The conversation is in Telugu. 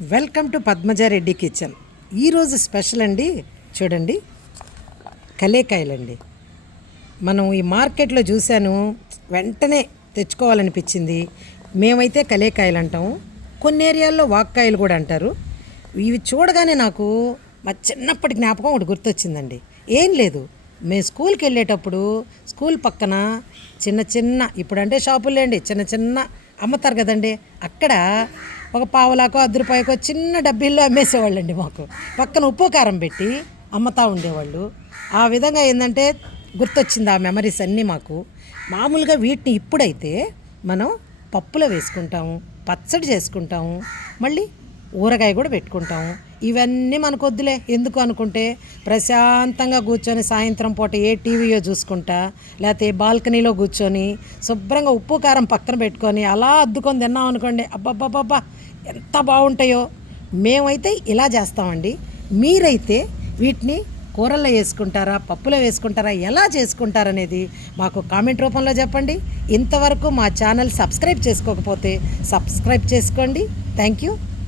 Welcome to Padmaja Reddy kitchen. ఈరోజు స్పెషల్ అండి, చూడండి, కలేకాయలండి. మనం ఈ మార్కెట్లో చూశాను, వెంటనే తెచ్చుకోవాలనిపించింది. మేమైతే కలేకాయలు అంటాము, కొన్ని ఏరియాల్లో వాక్కాయలు కూడా అంటారు. ఇవి చూడగానే నాకు మా చిన్నప్పటి జ్ఞాపకం ఒకటి గుర్తొచ్చిందండి. ఏం లేదు, మేము స్కూల్కి వెళ్ళేటప్పుడు స్కూల్ పక్కన చిన్న చిన్న, ఇప్పుడంటే షాపులేండి, చిన్న చిన్న అమ్ముతారు కదండి, అక్కడ ఒక పావులాకో రూపాయకో చిన్న డబ్బీల్లో అమ్మేసేవాళ్ళండి. మాకు పక్కన ఉప్పు కారం పెట్టి అమ్ముతూ ఉండేవాళ్ళు. ఆ విధంగా ఏంటంటే గుర్తొచ్చింది ఆ మెమరీస్ అన్నీ మాకు. మామూలుగా వీటిని ఇప్పుడైతే మనం పప్పులో వేసుకుంటాము, పచ్చడి చేసుకుంటాము, మళ్ళీ ఊరగాయ కూడా పెట్టుకుంటాము. ఇవన్నీ మనకు వద్దులే ఎందుకు అనుకుంటే, ప్రశాంతంగా కూర్చొని సాయంత్రం పూట ఏ టీవీయో చూసుకుంటా, లేకపోతే బాల్కనీలో కూర్చొని శుభ్రంగా ఉప్పు కారం పక్కన పెట్టుకొని అలా అద్దుకొని తిన్నాం అనుకోండి, అబ్బబ్బబ్బబ్బా ఎంత బాగుంటాయో. మేమైతే ఇలా చేస్తామండి. మీరైతే వీటిని కూరల్లో వేసుకుంటారా, పప్పులో వేసుకుంటారా, ఎలా చేసుకుంటారనేది మాకు కామెంట్ రూపంలో చెప్పండి. ఇంతవరకు మా ఛానల్ సబ్స్క్రైబ్ చేసుకోకపోతే సబ్స్క్రైబ్ చేసుకోండి. Thank you.